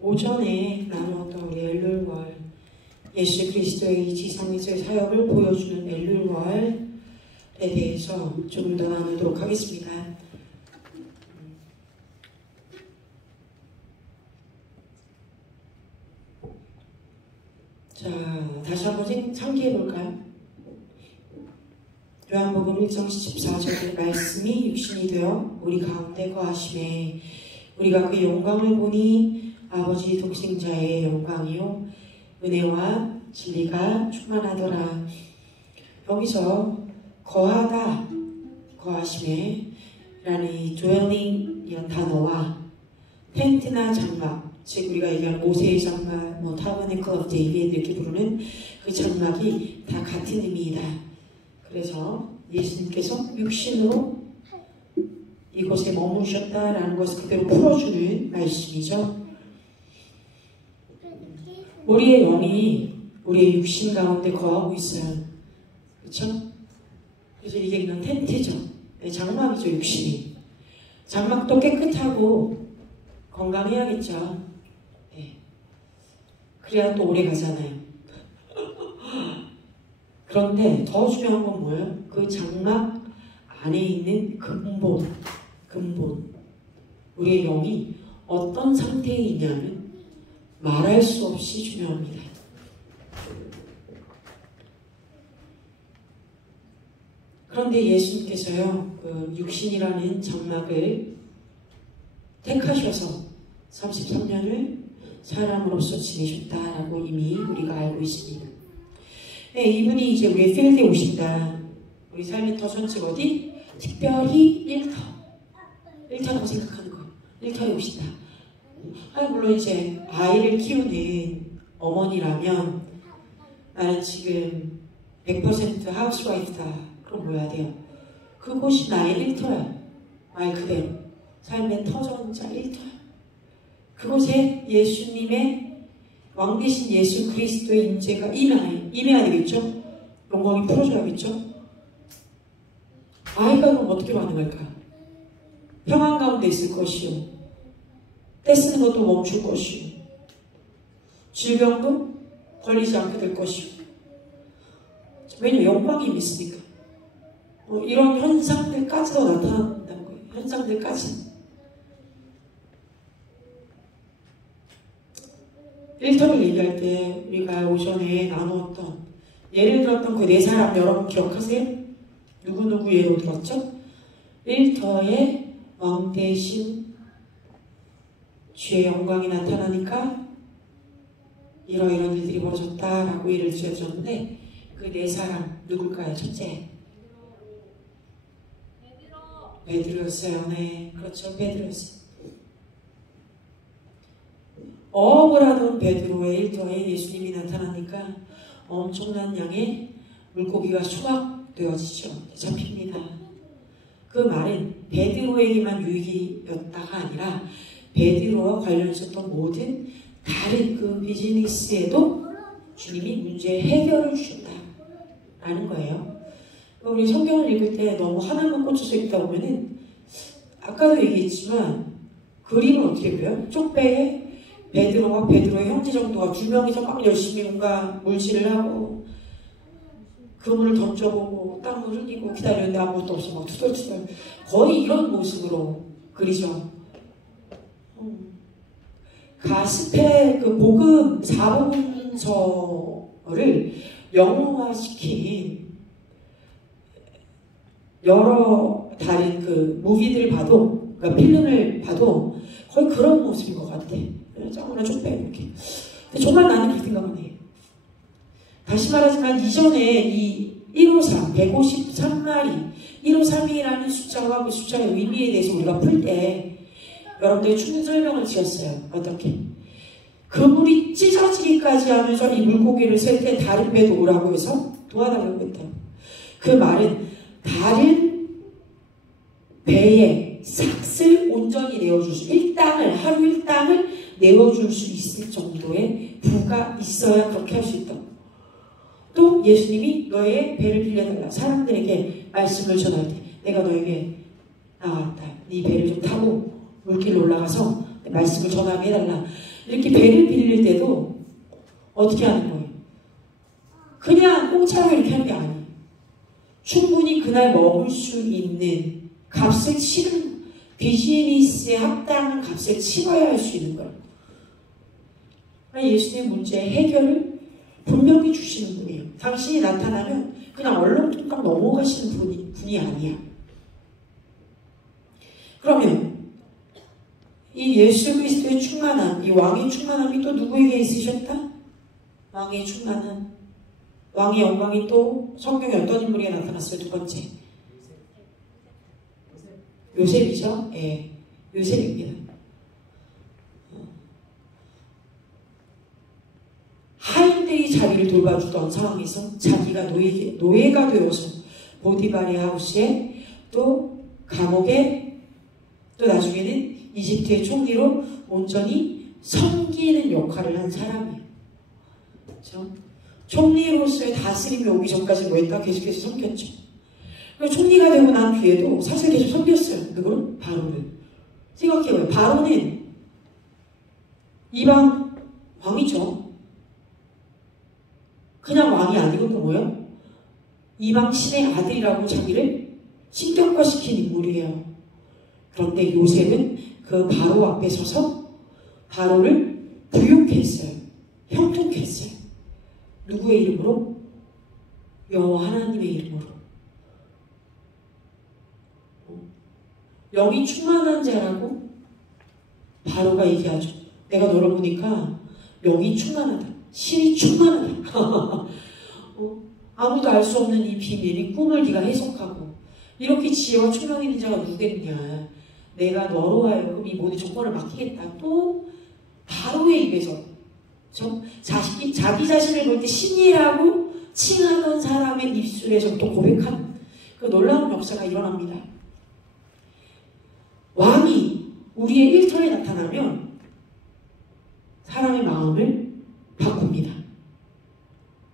오전에 나누었던 우리 엘룰월, 예수 그리스도의 지상에서의 사역을 보여주는 엘룰월에 대해서 조금 더 나누도록 하겠습니다. 자, 다시 한번 상기해볼까요? 요한복음 1장 14절의 말씀이 육신이 되어 우리 가운데 거하심에 우리가 그 영광을 보니 아버지 독생자의 영광이요 은혜와 진리가 충만하더라. 여기서 거하다, 거하심에 라는 이 dwelling 이런 단어와 텐트나 장막, 즉 우리가 얘기하는 모세의 장막, 타버네클 오브 데이비드 이렇게 부르는 그 장막이 다 같은 의미이다. 그래서 예수님께서 육신으로 이곳에 머무르셨다라는 것을 그대로 풀어주는 말씀이죠. 우리의 영이 우리의 육신 가운데 거하고 있어요. 그렇죠? 그래서 이게 그냥 텐트죠. 장막이죠, 육신이. 장막도 깨끗하고 건강해야겠죠. 네. 그래야 또 오래 가잖아요. 그런데 더 중요한 건 뭐예요? 그 장막 안에 있는 근본. 우리의 영이 어떤 상태에 있냐면 말할 수 없이 중요합니다. 그런데 예수님께서요, 그 육신이라는 장막을 택하셔서 33년을 사람으로서 지내셨다라고 이미 우리가 알고 있습니다. 네, 이분이 이제 우리의 필드에 오신다. 우리 삶의 터 전체 어디? 특별히 1터라고 생각하는 거예요. 1터에 오신다. 물론 이제 아이를 키우는 어머니라면 나는 지금 100% 하우스와이프다. 그럼 뭐야 돼요? 그곳이 나의 1터야. 말 그대로. 삶의 터전자 1터야. 그곳에 예수님의 왕 대신 예수 그리스도의 임재가 임해야 되겠죠? 영광이 풀어줘야겠죠? 아이가 그럼 어떻게 가능할까? 평안 가운데 있을 것이요. 떼쓰는 것도 멈출 것이요. 질병도 걸리지 않게 될 것이요. 왜냐면 영광이 임했으니까. 이런 현상들까지도 나타난다는 거예요. 현상들까지. 1터를 얘기할 때 우리가 오전에 나누었던 예를 들었던 그 네 사람 여러분 기억하세요? 누구누구 예로 들었죠? 1터에 왕 대신 주의 영광이 나타나니까 이러이런 일들이 벌어졌다라고 예를 들어줬는데 그 네 사람 누굴까요? 첫째 베드로였어요. 네, 그렇죠. 베드로였어요. 어업을 하던 베드로의 1터에 예수님이 나타나니까 엄청난 양의 물고기가 수확되어지죠. 잡힙니다. 그 말은 베드로에게만 유익이었다가 아니라 베드로와 관련 있었던 모든 다른 그 비즈니스에도 주님이 문제 해결을 주셨다라는 거예요. 우리 성경을 읽을 때 너무 하나만 꽂혀서 읽다 보면은 아까도 얘기했지만 그림은 어떻게 그려요? 쪽배에 베드로와 베드로의 형제 정도가 두 명이서 막 열심히 뭔가 물질을 하고 그물을 던져보고 땅을 흘리고 기다렸는데 아무것도 없어 막 투덜투덜 거의 이런 모습으로 그리죠. 가스페 그 복음 4복음서를 영어화시킨 여러 다른 그 무비들을 봐도 그러니까 필름을 봐도 거의 그런 모습인 것 같아. 짱구나 쪽배 이렇게. 근데 정말 나는 그렇게 생각하네. 다시 말하지만 이전에 이 153, 153마리 153이라는 숫자와 그 숫자의 의미에 대해서 우리가 풀 때 여러분들이 충분 설명을 지었어요. 어떻게? 그물이 찢어지기까지 하면서 이 물고기를 셀 때 다른 배도 오라고 해서 도와달라고 했다. 그 말은 다른 배에 삭슬 온전히 내어줄 수, 하루 일당을 내어줄 수 있을 정도의 부가 있어야 그렇게 할 수 있다. 또 예수님이 너의 배를 빌려달라. 사람들에게 말씀을 전할 때 내가 너에게 나왔다. 네 배를 좀 타고 물길로 올라가서 말씀을 전하게 해달라. 이렇게 배를 빌릴 때도 어떻게 하는 거예요? 그냥 공짜로 이렇게 하는 게 아니에요. 충분히 그날 먹을 수 있는 값을 치른, 비즈니스에 합당한 값을 치러야 할 수 있는 거예요. 예수님의 문제의 해결을 분명히 주시는 분이에요. 당신이 나타나면 그냥 얼렁뚱땅 넘어가시는 분이 아니야. 그러면 이 예수 그리스도의 충만함, 이 왕의 충만함이 또 누구에게 있으셨다? 왕의 충만함, 왕의 영광이 또 성경에 어떤 인물에게 나타났어요? 두 번째, 요셉이죠? 예, 요셉입니다. 하인들이 자기를 돌봐주던 상황에서 자기가 노예가 되어서 보디바리 하우스에 또 감옥에 또 나중에는 이집트의 총리로 온전히 섬기는 역할을 한 사람이에요. 그렇죠? 총리로서의 다스림이 오기 전까지 뭐 했다? 계속해서 섬겼죠. 총리가 되고 난 뒤에도 사실 계속 섬겼어요. 누구는? 바로를. 생각해봐요. 바로는 이방 왕이죠. 그냥 왕이 아니고 또 뭐예요? 이방 신의 아들이라고 자기를 신격화시킨 인물이에요. 그런데 요셉은 그 바로 앞에 서서 바로를 부욕했어요. 형통했어요. 누구의 이름으로? 여호와 하나님의 이름으로. 영이 충만한 자라고 바로가 얘기하죠. 내가 너를 보니까 영이 충만하다. 신이 충만하다. 아무도 알 수 없는 이 비밀, 이 꿈을 네가 해석하고 이렇게 지혜와 총명 있는 자가 누구겠냐. 내가 너로 하여금 이 모든 조건을 맡기겠다. 또 바로의 입에서 자기 자신을 볼 때 신이라고 칭하던 사람의 입술에서 또 고백하는 그 놀라운 역사가 일어납니다. 왕이 우리의 일터에 나타나면 사람의 마음을 바꿉니다.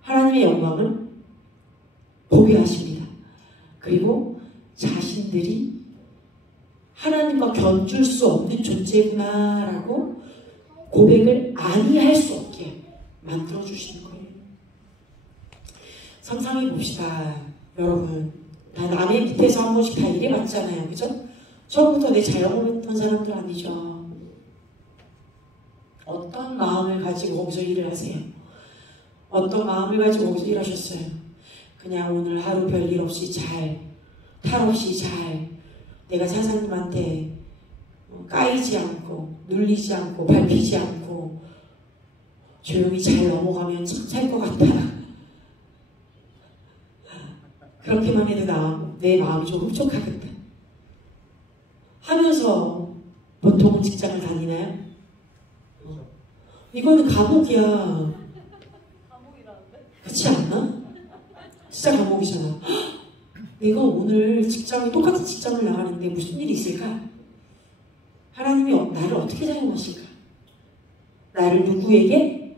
하나님의 영광을 보게 하십니다. 그리고 자신들이 하나님과 견줄 수 없는 존재구나라고 고백을 아니할 수 없게 만들어주시는 거예요. 상상해 봅시다. 여러분, 다 남의 밑에서 한 번씩 다 일해봤잖아요. 그죠? 처음부터 내 자영업했던 사람들 아니죠. 어떤 마음을 가지고 거기서 일을 하세요? 어떤 마음을 가지고 거기서 일하셨어요? 그냥 오늘 하루 별일 없이 잘, 탈 없이 잘, 내가 사장님한테 까이지 않고, 눌리지 않고, 밟히지 않고, 조용히 잘 넘어가면 참 살 것 같다. 그렇게만 해도 내 마음이 좀 흡족하겠다. 하면서 보통은 직장을 다니나요? 이거는 감옥이야. 그렇지 않나? 진짜 감옥이잖아. 내가 오늘 똑같은 직장을 나가는데 무슨 일이 있을까? 하나님이 나를 어떻게 사용하실까? 나를 누구에게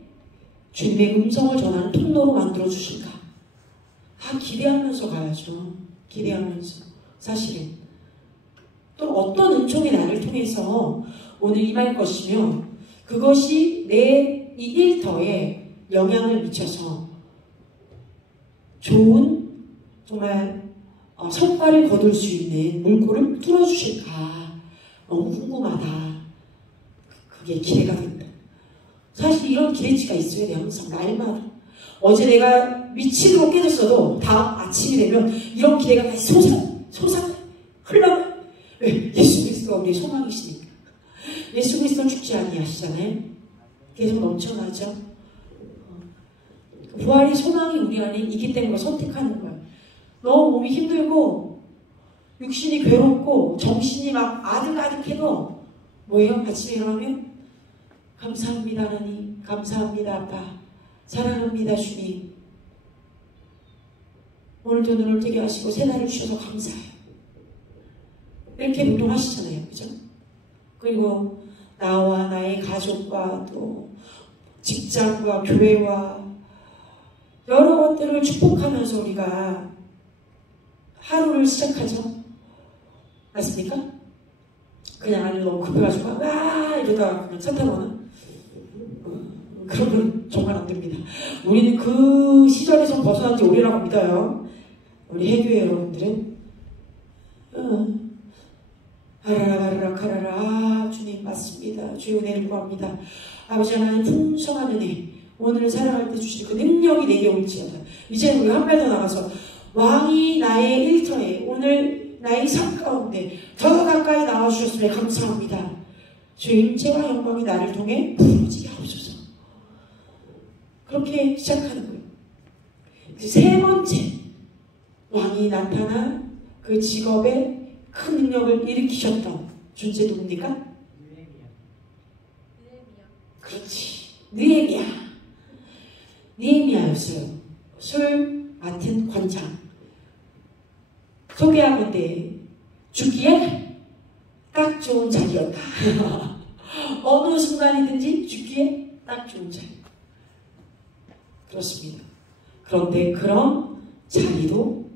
주님의 음성을 전하는 통로로 만들어주실까? 다 기대하면서 가야죠. 기대하면서. 사실은. 또 어떤 은총이 나를 통해서 오늘 임할 것이며 그것이 내 이 일터에 영향을 미쳐서 좋은 정말 성과를 거둘 수 있는 물꼬를 뚫어주실까 너무 궁금하다. 그게 기대가 된다. 사실 이런 기대치가 있어야 돼. 항상 날마다. 어제 내가 미치도록 깨졌어도 다음 아침이 되면 이런 기대가 다시 솟아 흘러가. 왜? 예수 그리스도가 우리의 소망이시니까. 예수 그리스도는 죽지 아니하시잖아요. 계속 넘쳐나죠. 부활의 소망이 우리 안에 있기 때문에 선택하는 거예요. 너무 몸이 힘들고 육신이 괴롭고 정신이 막 아득아득해도 뭐예요? 아침에 일어나면 감사합니다 하나님, 감사합니다 아빠, 사랑합니다 주님, 오늘도 눈을 뜨게 하시고 새날을 주셔서 감사해요. 이렇게 운동하시잖아요. 그죠? 그리고 나와 나의 가족과 또 직장과 교회와 여러 것들을 축복하면서 우리가 하루를 시작하죠. 맞습니까? 그냥 아니 너무 급해가지고 와 이러다가 그냥 차 타거나 그런 건 정말 안 됩니다. 우리는 그 시절에서 벗어난 지 오래라고 믿어요. 우리 해교회 여러분들은 하라라 카라라 주님 맞습니다. 주의 은혜를 구합니다. 아버지 하나님 풍성한 은혜 오늘 살아갈 때 주실 그 능력이 내게 올지어다. 이제 우리 한 발 더 나가서 왕이 나의 일터에 오늘 나의 삶 가운데 더 가까이 나와주셨음에 감사합니다. 주의 임재와 영광이 나를 통해 부러지게 하옵소서. 그렇게 시작하는 거예요. 세 번째 왕이 나타나 그 직업에 큰 능력을 일으키셨던 존재 누굽니까? 그렇지. 느헤미야였어요. 술 맡은 관장. 소개하건대 죽기에 딱 좋은 자리였다. 어느 순간이든지 죽기에 딱 좋은 자리. 그렇습니다. 그런데 그런 자리도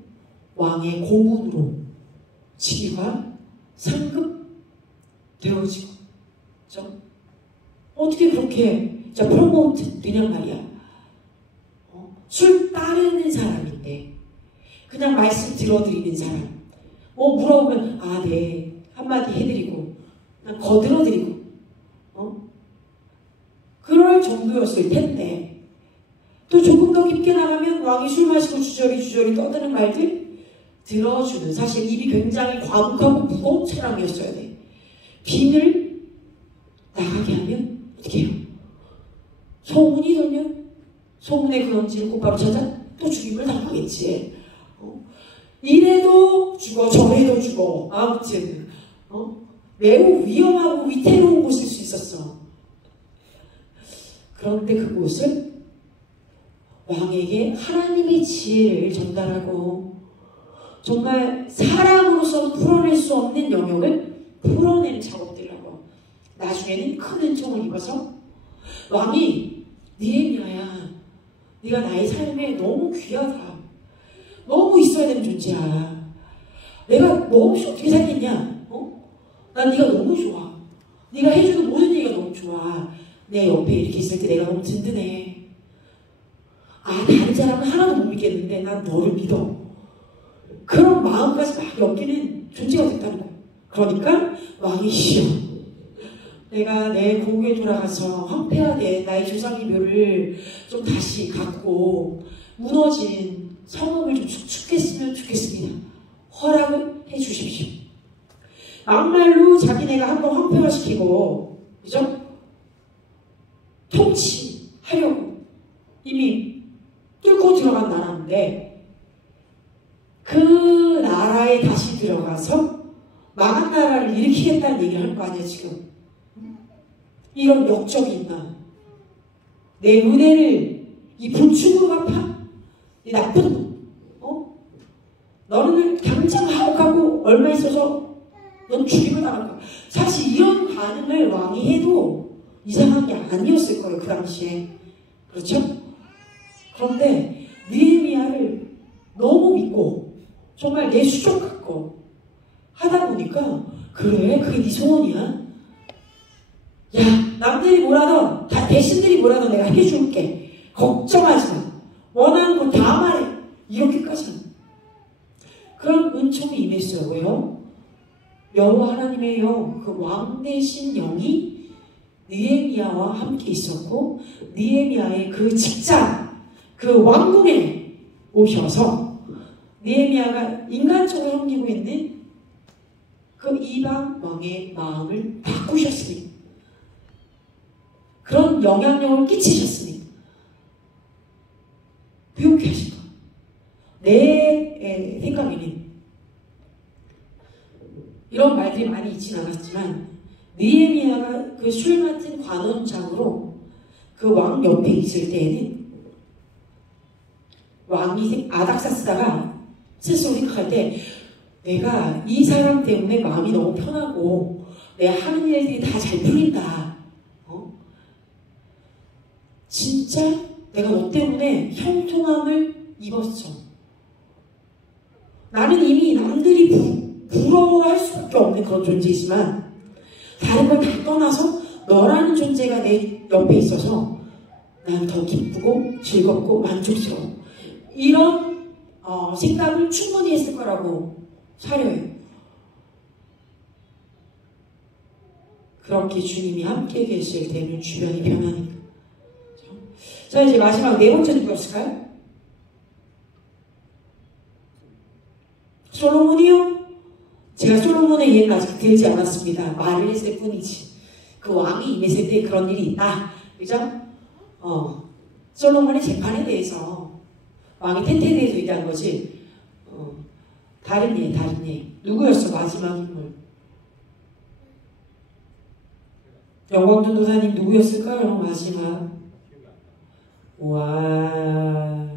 왕의 고문으로 직위가 상급되어지고 어떻게 그렇게 프로모트 되냔 말이야. 술 따르는 사람인데 그냥 말씀 들어드리는 사람 물어보면 네 한마디 해드리고 거들어드리고 그럴 정도였을 텐데 또 조금 더 깊게 나가면 왕이 술 마시고 주저리 떠드는 말들 들어주는 사실 입이 굉장히 과묵하고 무거운 사람이었어야 돼. 빈을 나가게 하면 어떻게 해요? 소문이 돌면 소문의 근원지를 곧바로 찾아 또 죽임을 당하겠지. 이래도 죽어 저래도 죽어. 아무튼 매우 위험하고 위태로운 곳일 수 있었어. 그런데 그곳을 왕에게 하나님의 지혜를 전달하고 정말 사람으로서 풀어낼 수 없는 영역을 풀어내는 작업들을 하고 나중에는 큰 은총을 입어서 왕이 느헤미야야 네가 나의 삶에 너무 귀하다. 너무 있어야 되는 존재야. 내가 너 없이 어떻게 살겠냐? 난 네가 너무 좋아. 네가 해주는 모든 얘기가 너무 좋아. 내 옆에 이렇게 있을 때 내가 너무 든든해. 다른 사람은 하나도 못 믿겠는데 난 너를 믿어. 그런 마음까지 막 엮이는 존재가 됐다는 거야. 그러니까 왕이시여 내가 내 고국에 돌아가서 황폐화된 나의 조상의 묘를 좀 다시 갖고 무너진 성읍을 좀 축축했으면 좋겠습니다. 허락을 해주십시오. 막말로 자기네가 한번 황폐화시키고 그죠? 통치하려고 이미 뚫고 들어간 나라인데 그 나라에 다시 들어가서 망한 나라를 일으키겠다는 얘기를 할 거 아니야 지금. 이런 역적이 있나? 내 은혜를 이 불충으로 갚아? 이 나쁜 너는 당장 하옥하고 얼마 있어서 넌 죽임을 당할 거야. 사실 이런 반응을 왕이 해도 이상한 게 아니었을 거예요 그 당시에. 그렇죠? 그런데 느헤미야를 너무 믿고 정말 내 수족 같고 하다 보니까 그래 그게 네 소원이야? 야 남들이 뭐라던 다 대신들이 뭐라던 내가 해줄게. 걱정하지 마. 원하는 거 다 말해. 이렇게까지는 그런 은총이 임했어요. 왜요? 여호와 하나님의 영, 그 왕 대신 영이 느헤미야와 함께 있었고 느헤미야의 그 직장, 그 왕궁에 오셔서 느헤미야가 인간적으로 섬기고 있는 그 이방 왕의 마음을 바꾸셨으니 그런 영향력을 끼치셨으니 부욕해 하신 거. 내 생각에는 이런 말들이 많이 있진 않았지만 느헤미야가 그 술 맡은 관원장으로 그 왕 옆에 있을 때에는 왕이 아닥사스다가 스스로 생각할 때 내가 이 사람 때문에 마음이 너무 편하고 내 하는 일들이 다 잘 풀린다. 진짜 내가 너 때문에 형통함을 입었어. 나는 이미 남들이 부러워할 수밖에 없는 그런 존재이지만 다른 걸 다 떠나서 너라는 존재가 내 옆에 있어서 난 더 기쁘고 즐겁고 만족스러워. 이런 생각을 충분히 했을 거라고 사려요. 그렇게 주님이 함께 계실 때는 주변이 변하니까. 자, 이제 마지막 네 번째 누구였을까요? 솔로몬이요? 제가 솔로몬의 예는 아직 들지 않았습니다. 말을 했을 뿐이지. 그 왕이 임했을 때 그런 일이 있다. 그죠? 솔로몬의 재판에 대해서, 왕의 태태에 대해서 얘기한 거지. 다른 예. 누구였어? 마지막 인물. 영광전 도사님 누구였을까요? 마지막. 와,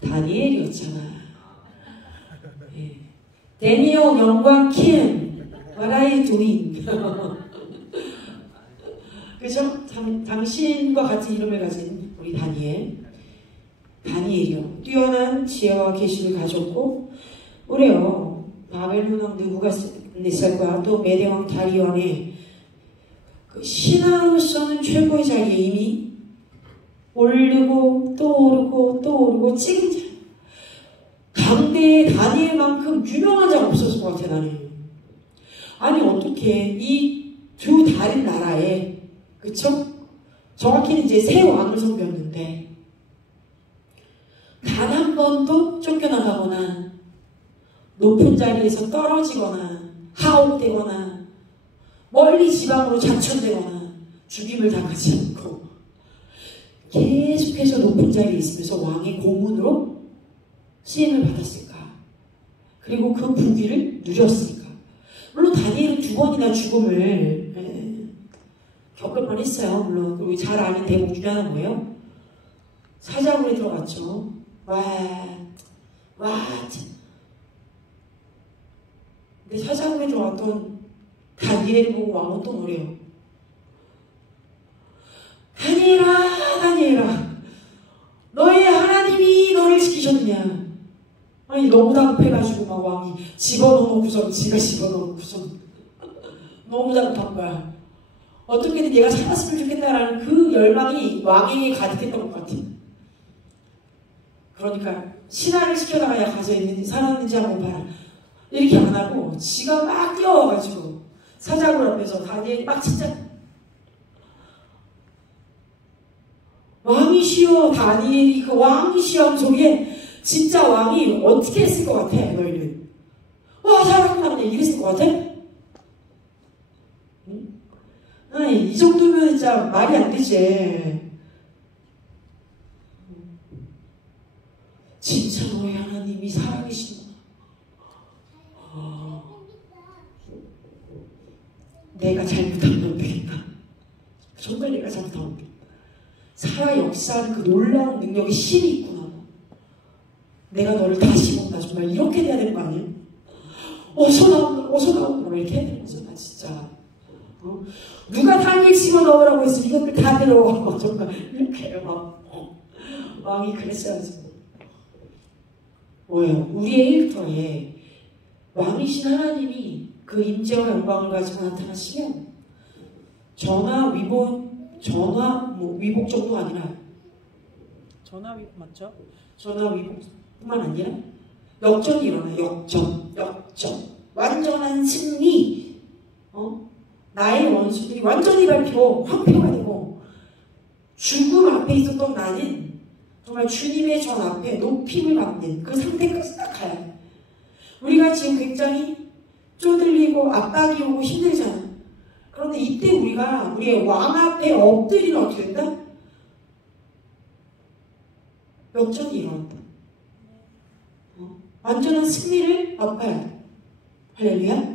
다니엘이었잖아. 예. 데니오 영광 킴, what are you doing? 그죠? 당신과 같은 이름을 가진 우리 다니엘이요. 뛰어난 지혜와 계시를 가졌고, 그래요. 바벨론 왕 느부갓네살과 또 메대 왕 다리왕의 그 신하로서는 최고의 자리에 이미 오르고 또 오르고 또 오르고 찍은 자. 당대에 다니엘만큼 유명한 자가 없었을 것 같아, 나는. 아니, 어떻게 이 두 다른 나라에, 그쵸? 정확히는 이제 세 왕을 섬겼는데, 단 한 번도 쫓겨나가거나, 높은 자리에서 떨어지거나, 하옥되거나, 멀리 지방으로 작천되거나, 죽임을 당하지 않고, 계속해서 높은 자리에 있으면서 왕의 고문으로 시행을 받았을까? 그리고 그 부귀를 누렸을까? 물론 다니엘은 2번이나 죽음을 겪을 뻔했어요. 물론 우리 잘 아는 대목 중에 하나 뭐예요? 사자굴에 들어갔죠. 근데 사자굴에 들어갔던 다니엘을 보고 왕은 또 노래요. 다니엘아, 너의 하나님이 너를 지키셨느냐? 아니, 너무 답답해가지고 막 왕이 집어넣고선 지가 집어넣고선 너무 답답한 거야. 어떻게든 얘가 살았으면 좋겠다라는 그 열망이 왕에게 가득했던 것 같아. 그러니까 신하를 시켜다가 야 가서 있는지 살았는지 한번 봐라. 이렇게 안 하고 지가 막 뛰어와가지고 사자굴 앞에서 다니엘이 막 진짜 왕이시여, 다니엘이 그 왕이시여 하는 소리에 진짜 왕이 어떻게 했을 것 같아, 너희는? 와, 살았구나, 그냥 이랬을 것 같아? 응? 아니, 이 정도면 진짜 말이 안 되지. 진짜 너희 하나님이 살아계시구나. 내가 잘못하면 되겠다. 정말 내가 잘못하면 되겠다. 살아 역사하는 그 놀라운 능력의 신이 있구나. 내가 너를 다시 본다. 정말 이렇게 돼야 되는 거 아니야? 어서 나오는 이렇게 해야 되는 거잖아, 진짜. 누가 다니엘 집어넣으라고 했어. 이것들 다 들어. 정말 이렇게 막 왕이 그랬어야지. 뭐예요? 우리의 일터에 왕이신 하나님이 그 임재와 영광을 가지고 나타나시면 위복 정도가 아니라 위복 맞죠? 위복뿐만 아니라 역전이 일어나요. 역전. 완전한 승리. 나의 원수들이 완전히 밟히고 황폐가 되고 죽음 앞에 있었던 나는 정말 주님의 전 앞에 높임을 받는 그 상태까지 딱 가야 돼. 우리가 지금 굉장히 쪼들리고 압박이 오고 힘들잖아. 그런데 이때 우리가 우리의 왕 앞에 엎드리면 어떻게 된다? 역전이 일어난다. 완전한 승리를 맛봐야 돼. 할렐루야.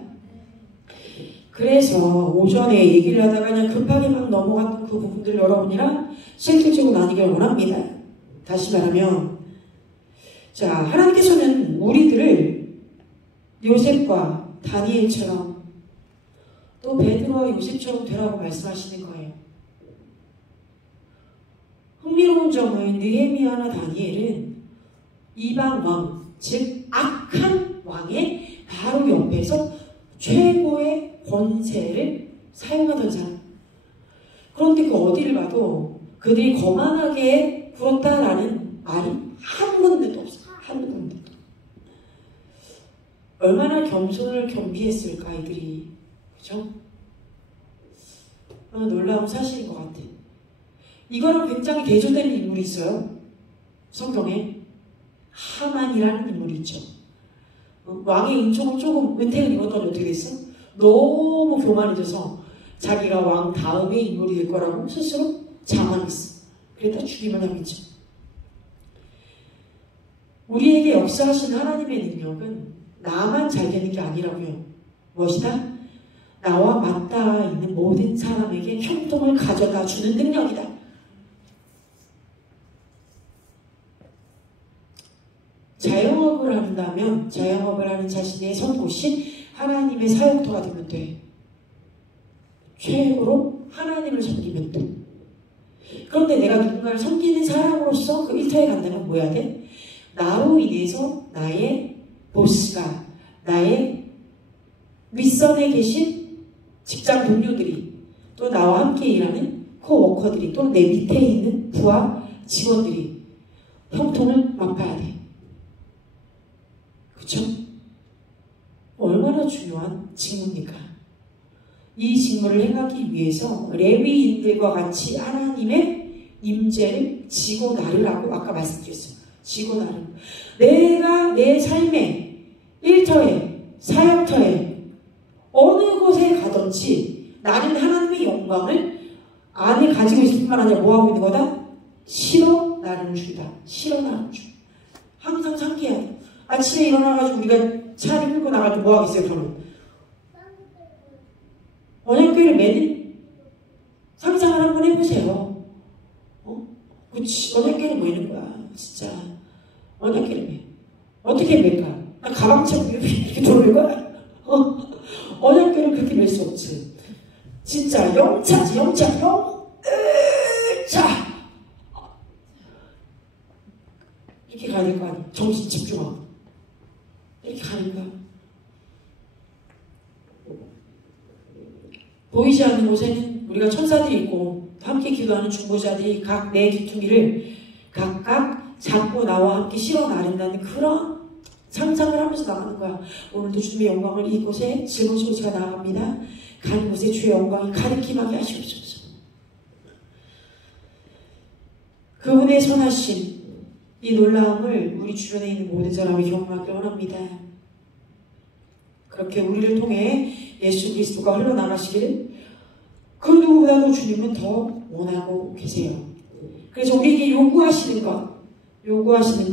그래서 오전에 얘기를 하다가 그냥 급하게 막 넘어갔던 그 부분들을 여러분이랑 실질적으로 나누기를 원합니다. 다시 말하면, 자, 하나님께서는 우리들을 요셉과 다니엘처럼 또 베드로와 요셉처럼 되라고 말씀하시는 거예요. 흥미로운 점은 느헤미야나 다니엘은 이방 왕, 즉 악한 왕의 바로 옆에서 최고의 권세를 사용하던 사람. 그런데 그 어디를 봐도 그들이 거만하게 굴었다라는 말이 한 군데도 없어요. 한 군데도. 얼마나 겸손을 겸비했을까 이들이. 그죠? 놀라운 사실인 것 같아. 이거랑 굉장히 대조되는 인물이 있어요. 성경에 하만이라는 인물이 있죠. 왕의 은총을 조금 은택을 입었더니 어떻게 됐어? 너무 교만해져서 자기가 왕 다음의 인물이 될 거라고 스스로 자만했어. 그러다 죽임을 당했죠. 우리에게 역사하신 하나님의 능력은 나만 잘 되는 게 아니라고요. 무엇이다? 나와 맞닿아 있는 모든 사람에게 형통을 가져다 주는 능력이다. 자영업을 한다면 자영업을 하는 자신의 선곳이 하나님의 사역터가 되면 돼. 최고로 하나님을 섬기면 돼. 그런데 내가 누군가를 섬기는 사람으로서 그 일터에 간다면 뭐 해야 돼? 나로 인해서 나의 보스가, 나의 윗선에 계신 직장 동료들이, 또 나와 함께 일하는 코워커들이, 또 내 밑에 있는 부하 직원들이 형통을 맛봐야 돼. 그렇죠? 얼마나 중요한 직무입니까? 이 직무를 행하기 위해서 레위인들과 같이 하나님의 임재를 지고 나르라고 아까 말씀드렸어요. 지고 나르. 내가 내 삶의 일터에, 사역터에, 어느 곳에 가든지 나는 하나님의 영광을 안에 가지고 있을 뿐만 아니라 뭐하고 있는 거다? 실어 나르는 중이다. 실어 나르는 중. 항상 상기해야 돼. 아침에 일어나가지고 우리가 차를 끌고 나갈 때 뭐 하겠어요, 그러면? 언약궤를 매는 상상을 한번 해보세요. 그치, 언약궤를 매는 거야, 진짜. 언약궤를 매. 어떻게 맬까? 가방 차고 이렇게 돌릴 거야? 언약궤를 그렇게 맬 수 없지. 진짜 영차지, 영차. 이렇게 가야 될 거 아니야. 정신 집중하고. 이렇게 가는 거야. 보이지 않는 곳에는 우리가 천사들이 있고 함께 기도하는 중보자들이 각 내 귀퉁이를 각각 잡고 나와 함께 실어 나른다는 그런 상상을 하면서 나가는 거야. 오늘도 주님의 영광을 이곳에 짊어지고 제가 나아갑니다. 가는 곳에 주의 영광이 가득히하게 하시옵소서. 그분의 선하심, 이 놀라움을 우리 주변에 있는 모든 사람이 경험하기를 원합니다. 그렇게 우리를 통해 예수 그리스도가 흘러나가시기를 그 누구보다도 주님은 더 원하고 계세요. 그래서 우리에게 요구하시는 것, 이 요구하시는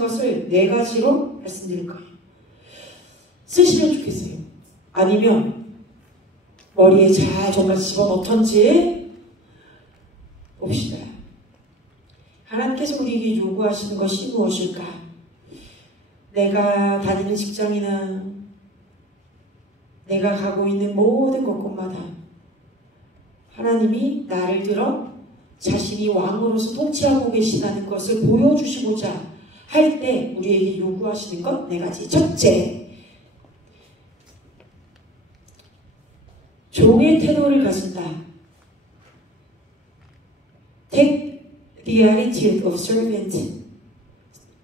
것을 4가지로 말씀드릴 거예요. 쓰시면 좋겠어요. 아니면 머리에 잘 정말 집어넣던지 봅시다. 하나님께서 우리에게 요구하시는 것이 무엇일까? 내가 다니는 직장이나 내가 가고 있는 모든 곳곳마다 하나님이 나를 들어 자신이 왕으로서 통치하고 계시다는 것을 보여주시고자 할 때 우리에게 요구하시는 것 4가지. 첫째, 종의 태도를 가진다. Take the attitude of servant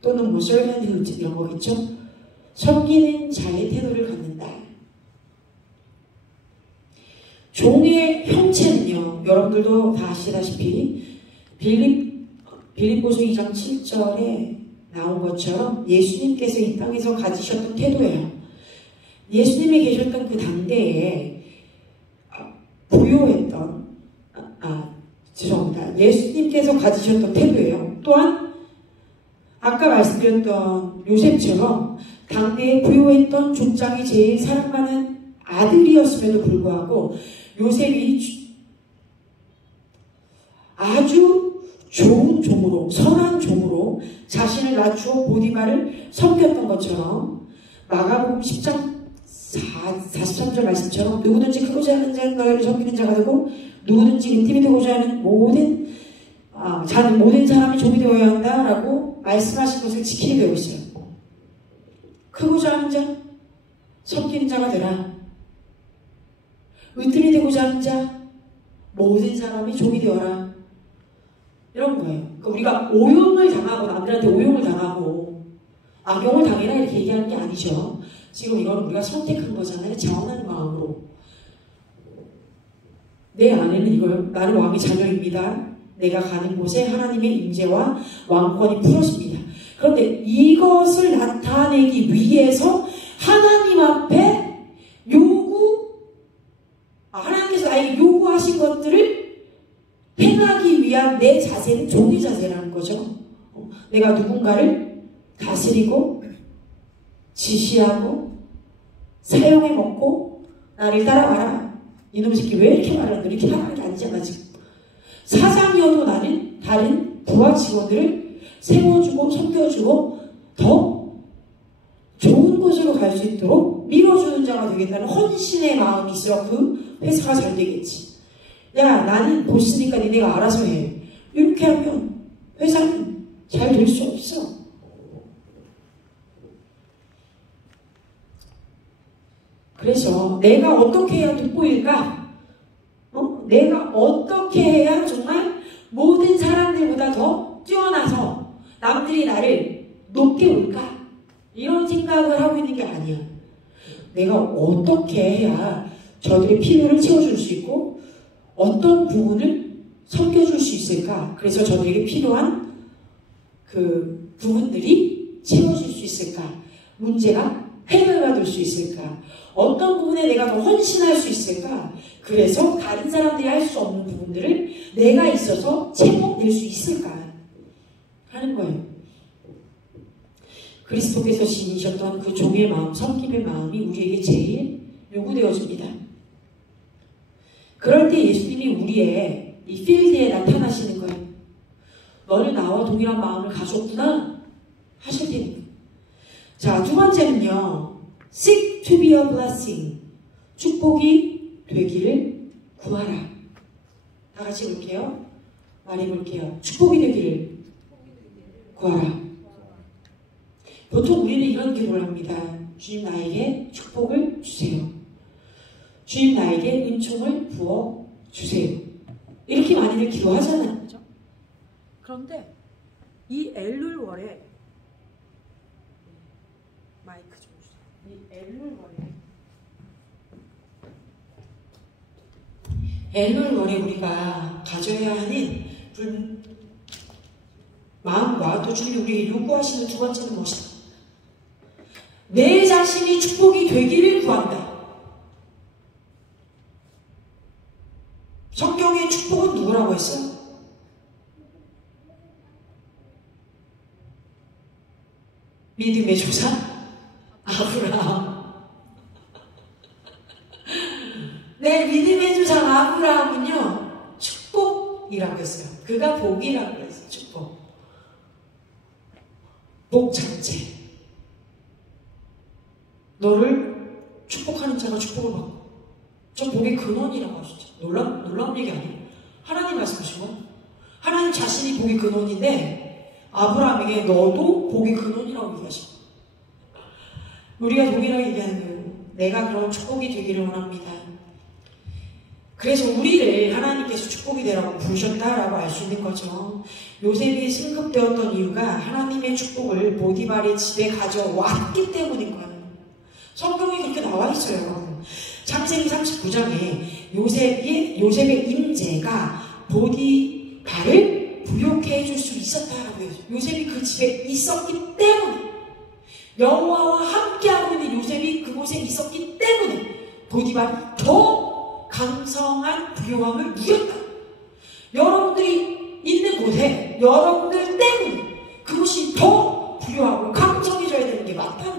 또는 뭐 servanthood 이런 거겠죠. 섬기는 자의 태도를 갖는다. 종의 형체는요, 여러분들도 다 아시다시피 빌립보서 2장 7절에 나온 것처럼 예수님께서 이 땅에서 가지셨던 태도예요. 예수님이 계셨던 그 당대에 부요했던 죄송합니다. 예수님께서 가지셨던 태도예요. 또한 아까 말씀드렸던 요셉처럼 당대에 부요했던 족장이 제일 사랑받는 아들이었음에도 불구하고 요셉이 아주 좋은 종으로, 선한 종으로 자신을 낮추어 보디발을 섬겼던 것처럼 마가복음 10장 43절 말씀처럼 누구든지 크고자 하는 자는 너희를 섬기는 자가 되고 누구든지 은팀이 되고자 하는 자는 모든 사람이 종이 되어야 한다라고 말씀하신 것을 지키게 되고 있어요. 크고자 하는 자, 섬기는 자가 되라. 으뜸이 되고자 하는 자, 모든 사람이 종이 되어라. 이런 거예요. 그러니까 우리가 오용을 당하고 남들한테 오용을 당하고 악용을 당해라 이렇게 얘기하는 게 아니죠. 지금 이건 우리가 선택한 거잖아요. 자원하는 마음으로. 내 안에는 이걸 나는 왕의 자녀입니다. 내가 가는 곳에 하나님의 임재와 왕권이 풀어집니다. 그런데 이것을 나타내기 위해서 하나님 앞에 하나님께서 나에게 요구하신 것들을 행하기 위한 내 자세는 종의 자세라는 거죠. 내가 누군가를 다스리고 지시하고 사용해 먹고 나를 따라와라. 이놈 새끼 왜 이렇게 말하는 이렇게 말하는 게 아니잖아 지금. 사장이어도 나는 다른 부하 직원들을 세워주고 섬겨주고 더 좋은 곳으로 갈 수 있도록 밀어주는 자가 되겠다는 헌신의 마음이 있어 그 회사가 잘 되겠지. 야 나는 보스니까 니네가 알아서 해. 이렇게 하면 회사는 잘 될 수 없어. 그래서 내가 어떻게 해야 돋보일까? 내가 어떻게 해야 정말 모든 사람들보다 더 뛰어나서 남들이 나를 높게 올까? 이런 생각을 하고 있는 게 아니야. 내가 어떻게 해야 저들의 필요를 채워줄 수 있고 어떤 부분을 섬겨줄 수 있을까? 그래서 저들에게 필요한 그 부분들이 채워질 수 있을까? 문제가 해결받을 수 있을까? 어떤 부분에 내가 더 헌신할 수 있을까? 그래서 다른 사람들이 할 수 없는 부분들을 내가 있어서 채워낼 수 있을까? 하는 거예요. 그리스도께서 지니셨던 그 종의 마음, 섬김의 마음이 우리에게 제일 요구되어집니다. 그럴 때 예수님이 우리의 이 필드에 나타나시는 거예요. 너는 나와 동일한 마음을 가졌구나 하실 테니까. 자, 두 번째는요. Seek to be a blessing. 축복이 되기를 구하라. 다 같이 볼게요. 말해볼게요. 축복이 되기를 구하라. 보통 우리는 이런 기도를 합니다. 주님 나에게 축복을 주세요. 주님 나에게 은총을 부어 주세요. 이렇게 많이들 기도하잖아요. 그렇죠? 그런데 이 엘룰월에 마이크 좀 주세요. 이 엘룰월에 우리가 가져야 하는 마음과 또 주님이 우리에게 요구하시는 두 번째는 무엇이다? 내 자신이 축복이 되기를 구한다. 성경의 축복은 누구라고 했어요? 믿음의 조상? 아브라함. 내 믿음의 조상 아브라함은요, 축복이라고 했어요. 그가 복이라고 했어요. 축복. 복 자체. 너를 축복하는 자가 축복을 받고. 저 복의 근원이라고 하시죠. 놀라운 얘기 아니에요? 하나님 말씀하신 거? 하나님 자신이 복의 근원인데 아브라함에게 너도 복의 근원이라고 얘기하시고. 우리가 동일하게 얘기하는 거예요. 내가 그런 축복이 되기를 원합니다. 그래서 우리를 하나님께서 축복이 되라고 부르셨다라고 알 수 있는 거죠. 요셉이 승급되었던 이유가 하나님의 축복을 보디발의 집에 가져왔기 때문인 거예요. 성경에 그렇게 나와 있어요. 창세기 39장에 요셉의 임재가 보디발을 부욕해 줄 수 있었다라고 해요. 요셉이 그 집에 있었기 때문에, 여호와와 함께하고 있는 요셉이 그곳에 있었기 때문에 보디발이 더 강성한 부요함을 누렸다. 여러분들이 있는 곳에 여러분들 때문에 그것이 더 부요하고 강성해져야 되는 게 맞다는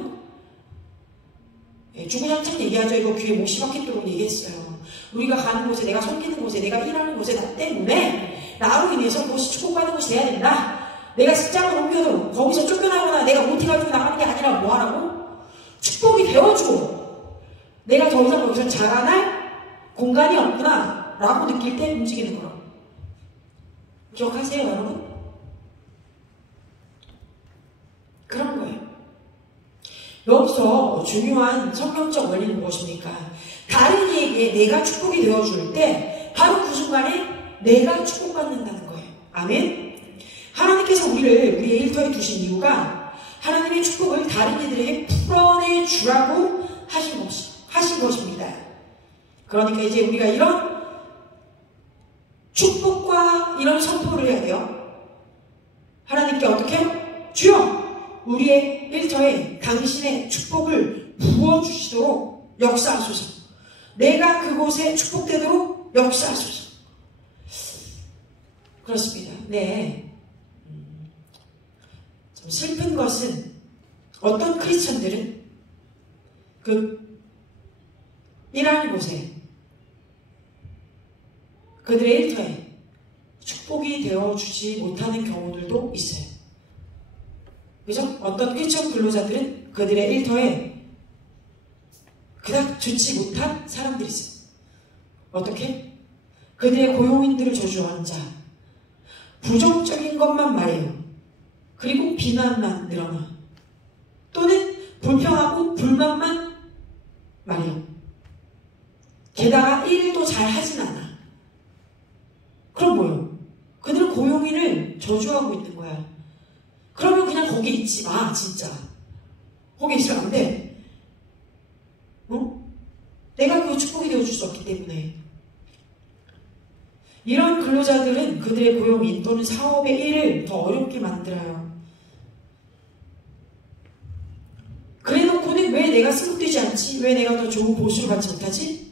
거예요. 주구장창 얘기하죠. 이거 귀에 못이 박히도록 얘기했어요. 우리가 가는 곳에, 내가 섬기는 곳에, 내가 일하는 곳에 나 때문에 나로 인해서 그것이 축복받는 것이 돼야 된다. 내가 직장을 옮겨도 거기서 쫓겨나거나 내가 못해가지고 나가는 게 아니라 뭐하라고? 축복이 되어줘. 내가 더 이상 거기서 자라날 공간이 없구나 라고 느낄 때 움직이는 거라고. 기억하세요 여러분? 그런 거예요. 여기서 중요한 성경적 원리는 무엇입니까? 다른 이에게 내가 축복이 되어줄 때 바로 그 순간에 내가 축복받는다는 거예요. 아멘. 하나님께서 우리의 일터에 두신 이유가 하나님의 축복을 다른 이들에게 풀어내 주라고 하신 것입니다. 그러니까 이제 우리가 이런 축복과 이런 선포를 해야 돼요. 하나님께 어떻게? 주여, 우리의 일터에 당신의 축복을 부어주시도록 역사하소서. 내가 그곳에 축복되도록 역사하소서. 그렇습니다. 네. 좀 슬픈 것은 어떤 크리스천들은 그 일하는 곳에 그들의 일터에 축복이 되어주지 못하는 경우들도 있어요. 그죠? 어떤 크리스천 근로자들은 그들의 일터에 그닥 좋지 못한 사람들이 있어요. 어떻게? 그들의 고용인들을 저주하는 자, 부정적인 것만 말해요. 그리고 비난만 늘어나. 또는 불평하고 불만만 말해요. 게다가 일도 잘 하진 않아. 그럼 뭐예요? 그들은 고용인을 저주하고 있는 거야. 그러면 그냥 거기 있지 마, 진짜. 거기 있으면 안 돼. 내가 그 축복이 되어줄 수 없기 때문에. 이런 근로자들은 그들의 고용인 또는 사업의 일을 더 어렵게 만들어요. 그래놓고는 왜 내가 승급되지 않지? 왜 내가 더 좋은 보수를 받지 못하지?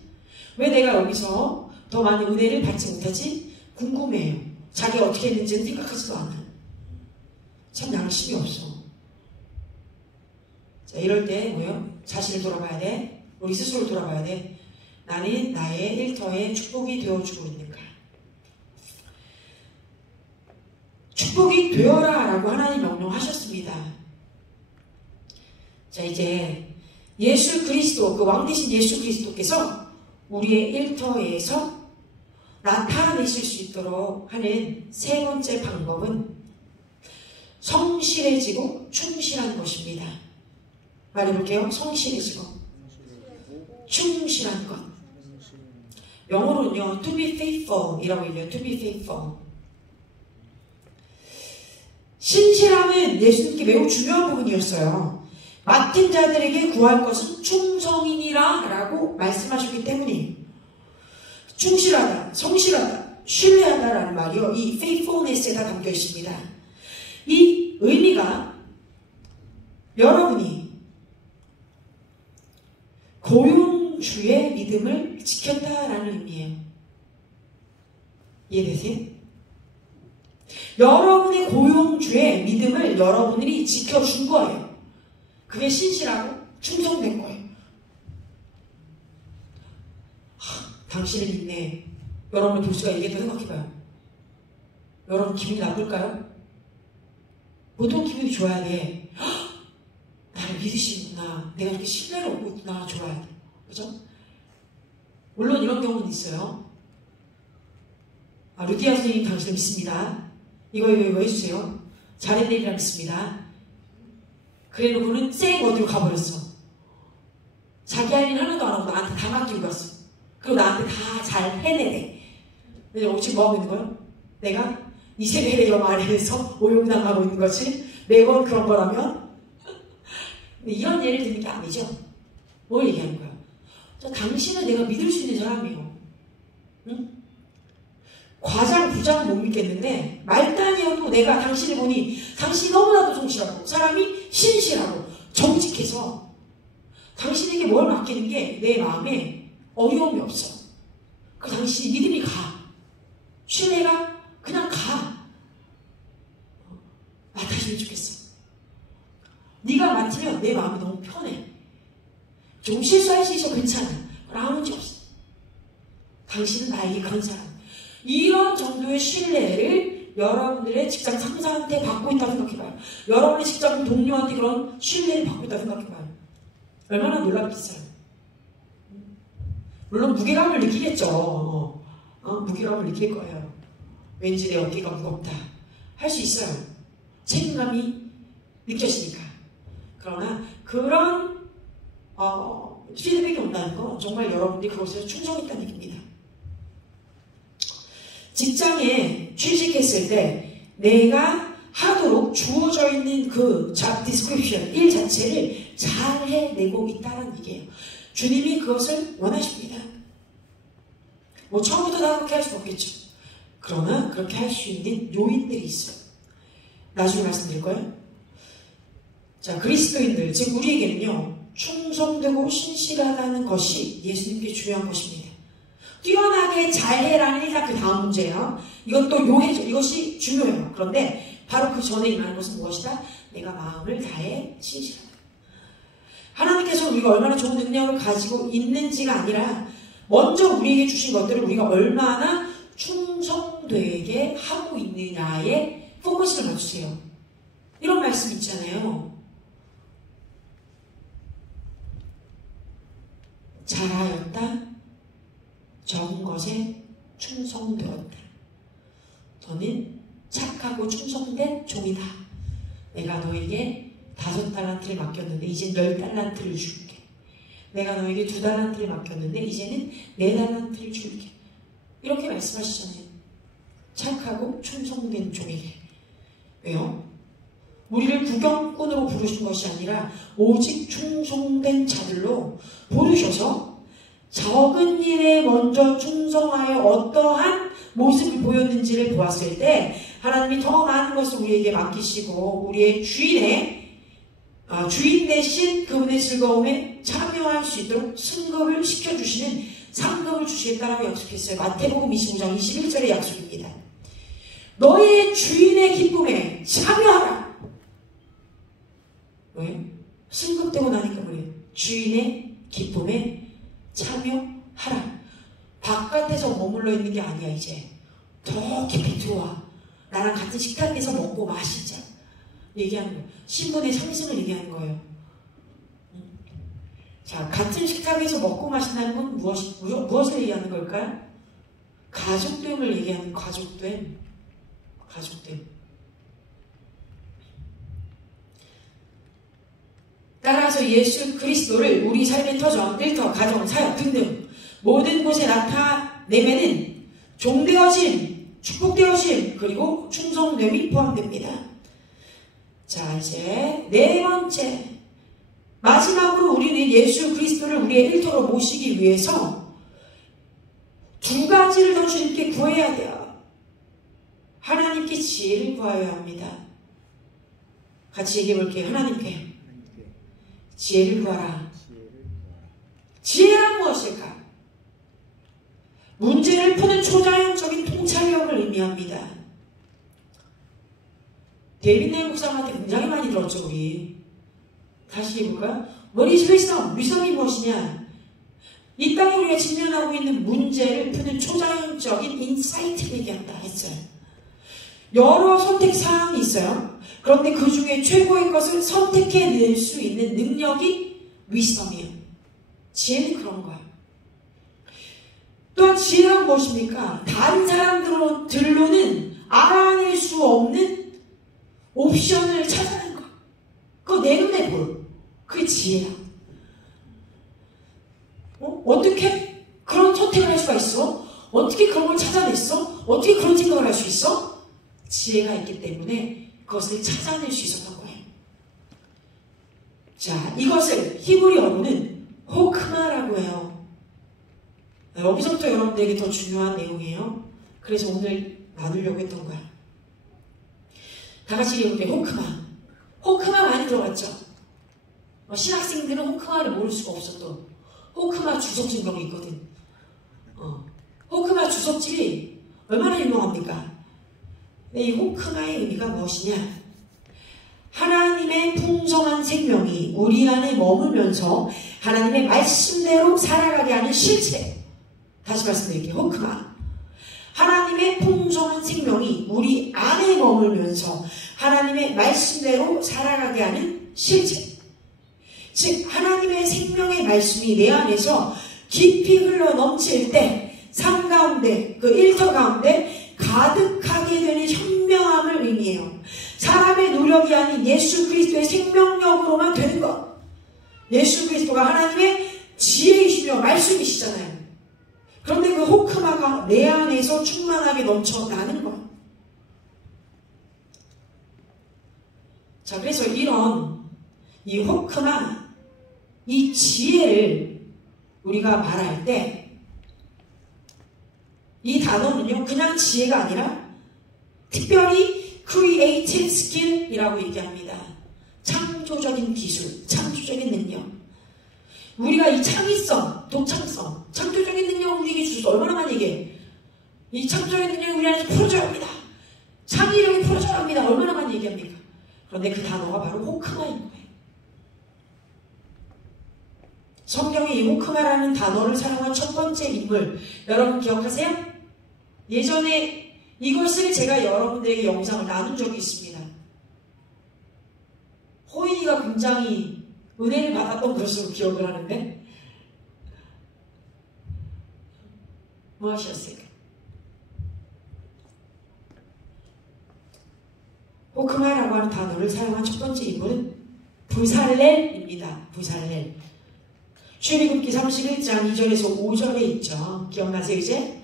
왜 내가 여기서 더 많은 은혜를 받지 못하지? 궁금해요. 자기가 어떻게 했는지는 생각하지도 않아. 참 양심이 없어. 자, 이럴 때 뭐예요? 자신을 돌아봐야 돼. 우리 스스로를 돌아봐야 돼. 나는 나의 일터에 축복이 되어주고 있는가? 축복이 되어라 라고 하나님 명령하셨습니다. 자, 이제 예수 그리스도, 그 왕 대신 예수 그리스도께서 우리의 일터에서 나타내실 수 있도록 하는 세 번째 방법은 성실해지고 충실한 것입니다. 말해볼게요. 성실해지고 충실한 것. 영어로는요, to be faithful 이라고 읽어요. to be faithful. 신실함은 예수님께 매우 중요한 부분이었어요. 맡은 자들에게 구할 것은 충성이니라 라고 말씀하셨기 때문에 충실하다, 성실하다, 신뢰하다라는 말이요, 이 faithfulness에 다 담겨 있습니다. 이 의미가 여러분이 고용주의 믿음을 지켰다라는 의미예요. 이해되세요? 여러분의 고용주의 믿음을 여러분들이 지켜준 거예요. 그게 신실하고 충성된 거예요. 당신을 믿네. 여러분의 보수가 얘기해도 생각해봐요. 여러분 기분이 나쁠까요? 보통 기분이 좋아야 돼. 나를 믿으시는구나. 내가 이렇게 신뢰를 얻고 있구나. 좋아야 돼. 그죠? 물론 이런 경우는 있어요. 루디아 선생님 당신을 믿습니다. 이거 해주세요. 잘해내리라 믿습니다. 그래놓고는 쌩 어디로 가버렸어. 자기 할 일 하나도 안 하고 나한테 다 맡기고 갔어. 그리고 나한테 다 잘 해내래. 근데 지금 뭐하고 있는 거예요? 내가 이세벨의 영 아래에서 오용당하고 있는 거지? 매번 그런 거라면? 이런 예를 드는 게 아니죠. 뭘 얘기하는 거야? 당신은 내가 믿을 수 있는 사람이에요. 응? 과장, 부장은 못 믿겠는데 말단이어도 내가 당신을 보니 당신이 너무나도 성실하고 사람이 신실하고 정직해서 당신에게 뭘 맡기는 게 내 마음에 어려움이 없어. 그 당신이 믿음이 가. 신뢰가 그냥 가. 맡아주면 좋겠어. 네가 맡으면 내 마음이 너무 편해. 좀 실수할 수 있어. 괜찮아. 아무 문제 없어. 당신은 나에게 그런 사람. 이런 정도의 신뢰를 여러분들의 직장 상사한테 받고 있다고 생각해봐요. 여러분의 직장 동료한테 그런 신뢰를 받고 있다고 생각해봐요. 얼마나 놀랍겠어요. 물론 무게감을 느끼겠죠. 무게감을 느낄 거예요. 왠지 내 어깨가 무겁다. 할 수 있어요. 책임감이 느껴지니까. 그러나 그런 피드백이 온다는 건 정말 여러분들이 그것에 충성했다는 얘기입니다. 직장에 취직했을 때 내가 하도록 주어져 있는 그 잡 디스크립션, 일 자체를 잘 해내고 있다는 얘기예요. 주님이 그것을 원하십니다. 뭐 처음부터 다 그렇게 할 수 없겠죠. 그러나 그렇게 할 수 있는 요인들이 있어요. 나중에 말씀드릴 거예요. 자, 그리스도인들, 즉 우리에게는요, 충성되고 신실하다는 것이 예수님께 중요한 것입니다. 뛰어나게 잘해라는 일단 그 다음 문제예요. 이것도 요해죠. 이것이 중요해요. 그런데 바로 그 전에 임하는 것은 무엇이다? 내가 마음을 다해 신실하다. 하나님께서 우리가 얼마나 좋은 능력을 가지고 있는지가 아니라 먼저 우리에게 주신 것들을 우리가 얼마나 충성되게 하고 있느냐에 포커스를 맞추세요. 이런 말씀 있잖아요. 잘하였다. 적은 것에 충성되었다. 너는 착하고 충성된 종이다. 내가 너에게 5달란트를 맡겼는데 이젠 10달란트를 줄게. 내가 너에게 2달란트를 맡겼는데 이제는 4달란트를 줄게. 이렇게 말씀하시잖아요. 착하고 충성된 종에게. 왜요? 우리를 구경꾼으로 부르신 것이 아니라 오직 충성된 자들로 부르셔서 적은 일에 먼저 충성하여 어떠한 모습을 보였는지를 보았을 때 하나님이 더 많은 것을 우리에게 맡기시고 우리의 주인 대신 그분의 즐거움에 참여할 수 있도록 승급을 시켜주시는 상급을 주시겠다라고 약속했어요. 마태복음 25장 21절의 약속입니다. 너의 주인의 기쁨에 참여하라. 왜? 승급되고 나니까 그래요. 주인의 기쁨에 참여하라. 바깥에서 머물러 있는 게 아니야. 이제 더 깊이 들어와. 나랑 같은 식탁에서 먹고 마시자. 얘기하는 거예요. 신분의 상승을 얘기하는 거예요. 자, 같은 식탁에서 먹고 마신다는 건 무엇을 얘기하는 걸까요? 가족됨을 얘기하는 가족됨. 따라서 예수 그리스도를 우리 삶의 터전, 일터, 가정, 사역 등등 모든 곳에 나타내면은 종되어짐, 축복되어짐, 그리고 충성됨이 포함됩니다. 자, 이제 4번째. 마지막으로 우리는 예수 그리스도를 우리의 일터로 모시기 위해서 2가지를 더 주님께 구해야 돼요. 하나님께 지혜를 구하여야 합니다. 같이 얘기해 볼게요. 하나님께 지혜를 구하라. 지혜란 무엇일까? 문제를 푸는 초자연적인 통찰력을 의미합니다. 데이빗 네일 목사님한테 굉장히 많이 들었죠, 우리. 다시 해볼까요? What is wisdom? 위성이 무엇이냐? 이 땅에 우리가 직면하고 있는 문제를 푸는 초자연적인 인사이트를 얘기한다 했어요. 여러 선택사항이 있어요. 그런데 그 중에 최고의 것을 선택해낼 수 있는 능력이 위성이에요. 지혜는 그런 거야. 또한 지혜란 무엇입니까? 다른 사람들로는 알아낼 수 없는 옵션을 찾아내는 거야. 그거 내 눈에 보여. 그게 지혜야. 어떻게 그런 선택을 할 수가 있어? 어떻게 그런 걸 찾아냈어? 어떻게 그런 생각을 할 수 있어? 지혜가 있기 때문에 그것을 찾아낼 수 있었던 거예요. 자, 이것을 히브리어로는 호크마라고 해요. 여기서부터 여러분들에게 더 중요한 내용이에요. 그래서 오늘 나누려고 했던 거야. 다 같이 얘기해볼게요. 호크마. 호크마 많이 들어봤죠? 신학생들은 호크마를 모를 수가 없어. 또 호크마 주석질 그런 게 있거든. 호크마 주석질이 얼마나 유명합니까? 이 호크마의 의미가 무엇이냐? 하나님의 풍성한 생명이 우리 안에 머물면서 하나님의 말씀대로 살아가게 하는 실체. 다시 말씀드릴게요. 호크마. 하나님의 풍성한 생명이 우리 안에 머물면서 하나님의 말씀대로 살아가게 하는 실체. 즉 하나님의 생명의 말씀이 내 안에서 깊이 흘러 넘칠 때 삶 가운데, 그 일터 가운데 가득하게 되는 현명함을 의미해요. 사람의 노력이 아닌 예수 그리스도의 생명력으로만 되는 것. 예수 그리스도가 하나님의 지혜이시며 말씀이시잖아요. 그런데 그 호크마가 호크마가 내 안에서 충만하게 넘쳐나는 거야. 자, 그래서 이런 이 호크마, 이 지혜를 우리가 말할 때 이 단어는요, 그냥 지혜가 아니라 특별히 creative skill이라고 얘기합니다. 창조적인 기술, 창조적인 능력. 우리가 이 창의성, 독창성, 창조적인 능력을 우리에게 주셔서 얼마나 많이 얘기해. 이 창조적인 능력을 우리 안에서 풀어줘야 합니다. 창의력이 풀어줘야 합니다. 얼마나 많이 얘기합니까? 그런데 그 단어가 바로 호크마인 거예요. 성경에 이 호크마라는 단어를 사용한 첫 번째 인물, 여러분 기억하세요? 예전에 이것을 제가 여러분들에게 영상을 나눈 적이 있습니다. 호인이가 굉장히 은혜를 받았던 것으로 기억을 하는데 무엇이었을까? 호크마라고 하는 단어를 사용한 첫 번째 인물은 부살렐입니다. 부살렐. 출애굽기 31장 2절에서 5절에 있죠. 기억나세요 이제?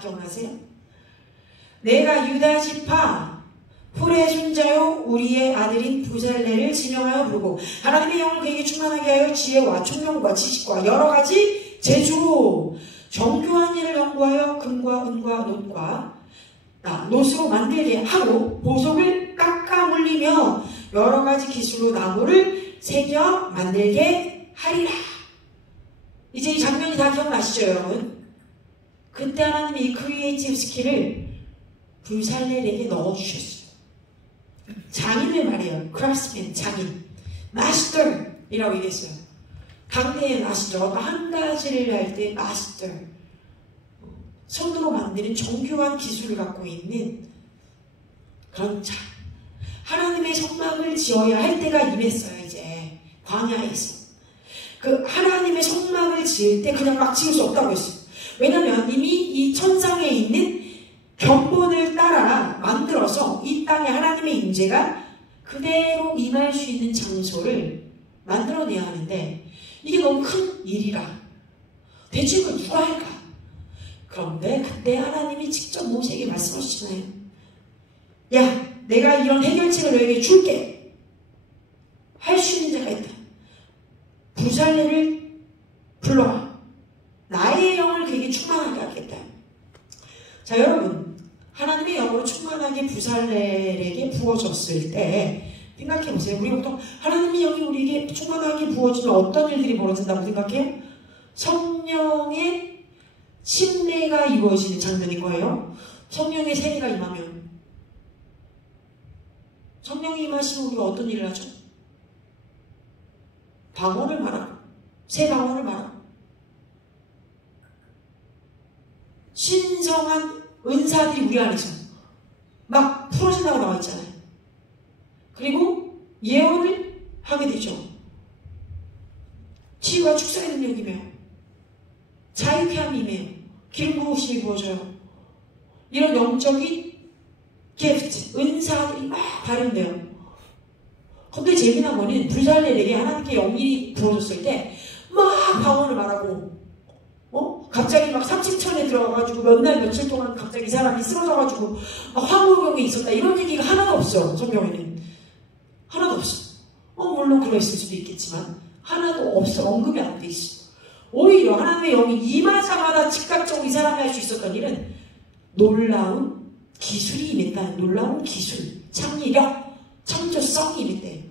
기억나세요? 내가 유다 지파 훌의 손자요 우리의 아들인 부살렐을 지명하여 부르고 하나님의 영을 그에게 충만하게 하여 지혜와 총명과 지식과 여러 가지 재주로 정교한 일을 연구하여 금과 은과 노스로 만들게 하고 보석을 깎아 물리며 여러 가지 기술로 나무를 새겨 만들게 하리라. 이제 이 장면이 다 기억나시죠 여러분? 그때 하나님이 이 크리에이티브 스킬을 부살렐에게 넣어주셨어요. 장인을 말해요. 크래프트맨, 장인. 마스터이라고 얘기했어요. 강대의 마스터, 한 가지를 할 때 마스터. 손으로 만드는 정교한 기술을 갖고 있는 그런 자. 하나님의 성막을 지어야 할 때가 임했어요. 이제 광야에서. 그 하나님의 성막을 지을 때 그냥 막 지을 수 없다고 했어요. 왜냐하면 이미 이 천상에 있는 견본을 따라 만들어서 이 땅에 하나님의 임재가 그대로 임할 수 있는 장소를 만들어내야 하는데 이게 너무 큰 일이라 대체 그걸 누가 할까? 그런데 그때 하나님이 직접 모세에게 말씀하시잖아요. 야, 내가 이런 해결책을 너에게 줄게. 할 수 있는 자가 있다. 부살렐을 불러와. 나의 영을 그에게 충만하게 하겠다. 자, 여러분, 하나님의 영으로 충만하게 부살렐에게 부어졌을 때 생각해 보세요. 우리 보통 하나님의 영이 우리에게 충만하게 부어지면 어떤 일들이 벌어진다고 생각해요? 성령의 침례가 이루어지는 장면인 거예요. 성령의 세례가 임하면 성령이 임하시면 우리가 어떤 일을 하죠? 방언을 말하고 새 방언을 말하고 신성한 은사들이 우리 안에서 막 풀어진다고 나와 있잖아요. 그리고 예언을 하게 되죠. 치유와 축사의 능력이며 자유케 함이며 기름 부으심이 부어져요. 이런 영적인 기프트, 은사들이 막 발현돼요. 근데 재미난 거는 부살렐에게 하나님께 영이 부어졌을 때 막 방언을 말하고 갑자기 막 삼십천에 들어가가지고 몇 날 며칠 동안 갑자기 이 사람이 쓰러져가지고 황홀경에 있었다 이런 얘기가 하나도 없어. 성경에는 하나도 없어. 물론 그랬을 수도 있겠지만 하나도 없어. 언급이 안 돼 있어. 오히려 하나님의 영이 임하자마자 즉각적으로 이 사람이 할 수 있었던 일은 놀라운 기술이 임했다는 놀라운 기술, 창의력, 창조성이 임했대요.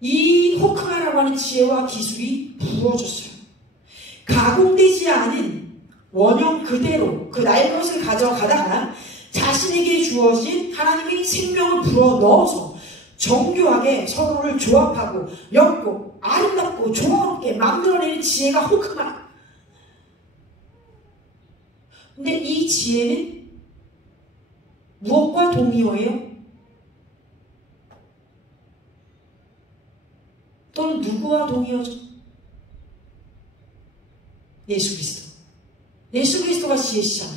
이 호크마라고 하는 지혜와 기술이 부어졌어요. 가공되지 않은 원형 그대로 그 나의 것을 가져가다가 자신에게 주어진 하나님의 생명을 불어넣어서 정교하게 서로를 조합하고 엮고 아름답고 조화롭게 만들어내는 지혜가 호크마. 근데 이 지혜는 무엇과 동의어예요? 또는 누구와 동의어죠? 예수 그리스도. 예수 그리스도가 지혜시잖아.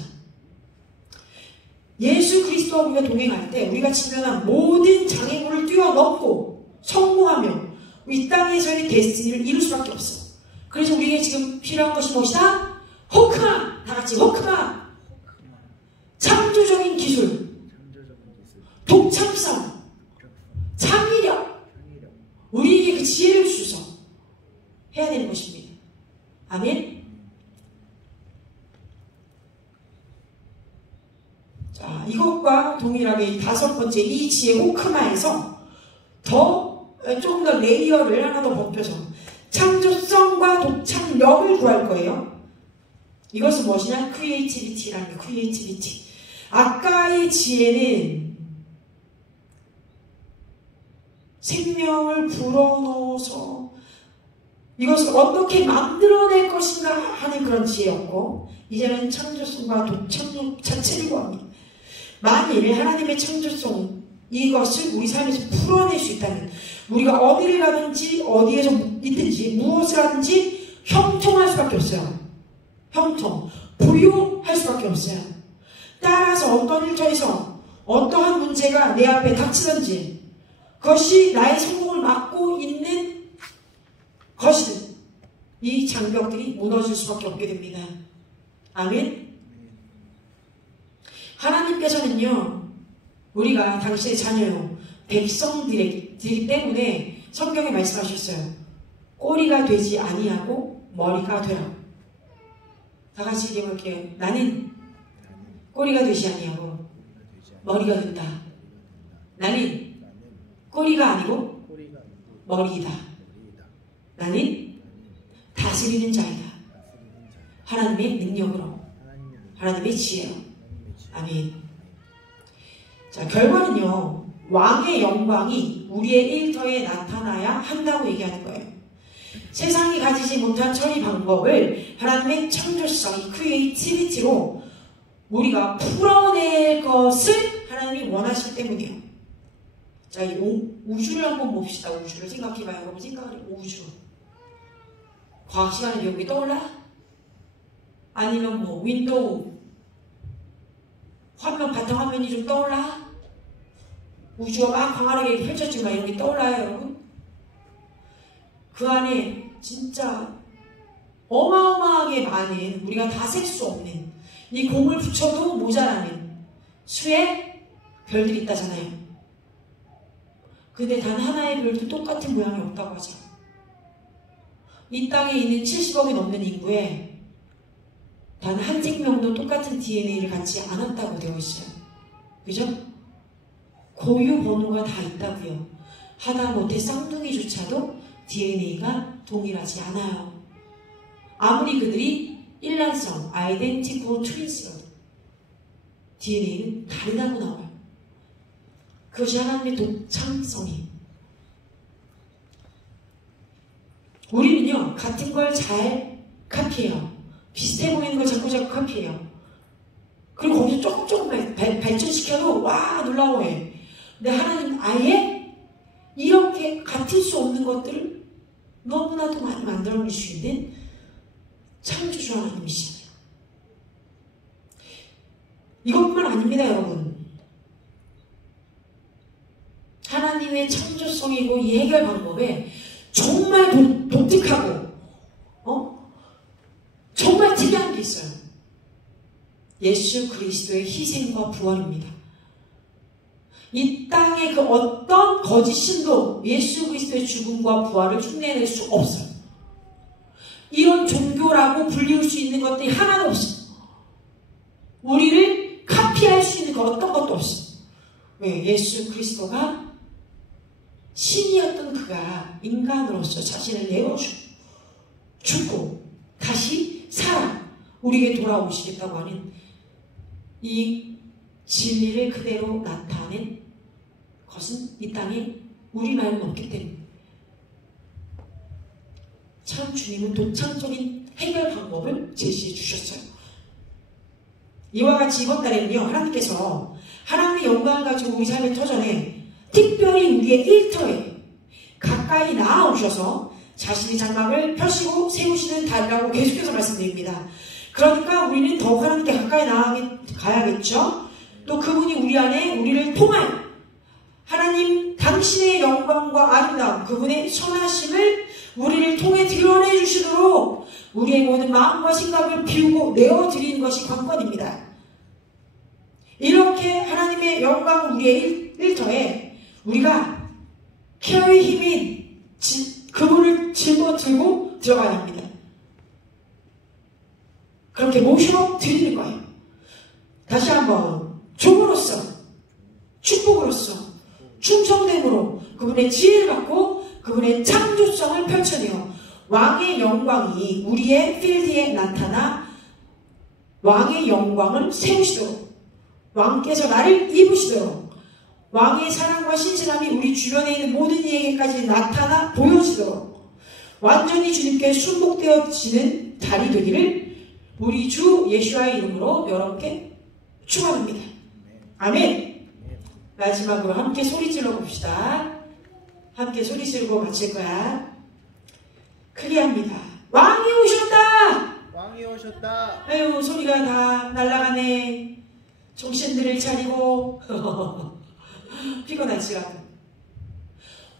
예수 그리스도와 우리가 동행할 때 우리가 직면한 모든 장애물을 뛰어넘고 성공하며 이 땅에서의 데스티니를 이룰 수밖에 없어. 그래서 우리에게 지금 필요한 것이 무엇이다? 호크마! 다 같이 호크마! 창조적인 기술, 독창성, 창의력, 우리에게 그 지혜를 주셔서 해야 되는 것입니다. 아멘? 자, 이것과 동일하게 이 5번째 이 지혜 호크마에서 조금 더 레이어를 하나 더 벗겨서 창조성과 독창력을 구할 거예요. 이것은 무엇이냐? 크리에이티비티라는 게 크리에이티비티. 아까의 지혜는 생명을 불어넣어서 이것을 어떻게 만들어낼 것인가 하는 그런 지혜였고, 이제는 창조성과 독창력 자체를 구합니다. 만일 하나님의 창조성 이것을 우리 삶에서 풀어낼 수 있다면 우리가 어디를 가든지 어디에서 있든지 무엇을 하든지 형통할 수밖에 없어요. 형통, 부유할 수밖에 없어요. 따라서 어떤 일터에서 어떠한 문제가 내 앞에 닥치든지 그것이 나의 성공을 막고 있는 것이든 이 장벽들이 무너질 수밖에 없게 됩니다. 아멘. 하나님께서는요, 우리가 당신의 자녀요, 백성들이기 때문에 성경에 말씀하셨어요. 꼬리가 되지 아니하고 머리가 되라. 다 같이 얘기해 볼게요. 나는 꼬리가 되지 아니하고 머리가 된다. 나는 꼬리가 아니고 머리이다. 나는 다스리는 자이다. 하나님의 능력으로, 하나님의 지혜로. 아멘. 자, 결과는요, 왕의 영광이 우리의 일터에 나타나야 한다고 얘기하는 거예요. 세상이 가지지 못한 처리 방법을 하나님의 창조성, 크리에이티비티로 우리가 풀어낼 것을 하나님이 원하시기 때문이에요. 자, 이 우주를 한번 봅시다. 우주를 생각해봐요. 여러분 생각해. 우주. 과학 시간에 여기 떠올라? 아니면 뭐 윈도우 화면 바탕화면이 좀 떠올라? 우주가 막 광활하게 펼쳐지면 이런 게 떠올라요, 여러분? 그 안에 진짜 어마어마하게 많은, 우리가 다 셀 수 없는, 이 공을 붙여도 모자라는 수의 별들이 있다잖아요. 근데 단 하나의 별도 똑같은 모양이 없다고 하죠. 이 땅에 있는 70억이 넘는 인구에 단 한 생명도 똑같은 DNA를 갖지 않았다고 되어 있어요. 그죠? 고유 번호가 다 있다고요. 하다못해 쌍둥이조차도 DNA가 동일하지 않아요. 아무리 그들이 일란성, identical twins라도 DNA는 다르다고 나와요. 그것이 하나님의 독창성이에요. 우리는요, 같은 걸 잘 카피해요. 비슷해 보이는 걸 자꾸 카피해요. 그리고 거기서 조금 발전시켜도 와 놀라워해. 근데 하나님 아예 이렇게 같을 수 없는 것들을 너무나도 많이 만들어낼 수 있는 창조주 하나님이시네요. 이것뿐만 아닙니다, 여러분. 하나님의 창조성이고 이 해결 방법에 정말 독특하고 정말 특이한 게 있어요. 예수 그리스도의 희생과 부활입니다. 이 땅의 그 어떤 거짓 신도 예수 그리스도의 죽음과 부활을 흉내낼 수 없어요. 이런 종교라고 불리울 수 있는 것들이 하나도 없어요. 우리를 카피할 수 있는 그 어떤 것도 없어요. 왜? 예수 그리스도가 신이었던 그가 인간으로서 자신을 내어주고 죽고 다시 살아 우리에게 돌아오시겠다고 하는 이 진리를 그대로 나타낸 것은 이 땅에 우리 말은 없기 때문에 참 주님은 독창적인 해결 방법을 제시해 주셨어요. 이와 같이 이번 달에는요, 하나님께서 하나님의 영광을 가지고 우리 삶의 터전에 특별히 우리의 일터에 가까이 나아오셔서 자신의 장막을 펴시고 세우시는 달이라고 계속해서 말씀드립니다. 그러니까 우리는 더욱 하나님께 가까이 나아가야겠죠. 또 그분이 우리 안에 우리를 통하여 하나님 당신의 영광과 아름다움, 그분의 선하심을 우리를 통해 드러내 주시도록 우리의 모든 마음과 생각을 비우고 내어드리는 것이 관건입니다. 이렇게 하나님의 영광 우리의 일터에 우리가 케어의 힘인 그분을 짊어지고 들어가야 합니다. 그렇게 모셔드리는 거예요. 다시 한번 종으로서 축복으로서 충성됨으로 그분의 지혜를 받고 그분의 창조성을 펼쳐내어 왕의 영광이 우리의 필드에 나타나 왕의 영광을 세우시도록 왕께서 나를 입으시도록 왕의 사랑과 신실함이 우리 주변에 있는 모든 이에게까지 나타나 보여지도록 완전히 주님께 순복되어지는 달이 되기를 우리 주 예수와의 이름으로 여러분께 축원합니다. 아멘. 마지막으로 함께 소리 질러 봅시다. 함께 소리 지르고 마칠 거야. 크게 합니다. 왕이 오셨다. 왕이 오셨다. 아유, 소리가 다 날아가네. 정신들을 차리고 피곤할지라도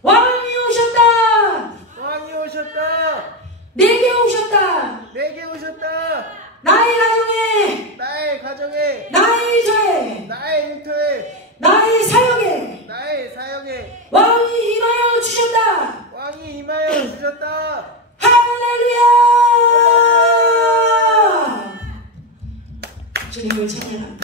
왕이 오셨다. 왕이 오셨다. 내게 오셨다. 내게 오셨다. 나의 가정에, 나의 가정에, 나의 일터에, 나의 일터에, 나의 사역에 나의 사역에 왕이 임하여 주셨다. 왕이 임하여 주셨다. 할렐루야. 주님을 찬양합니다.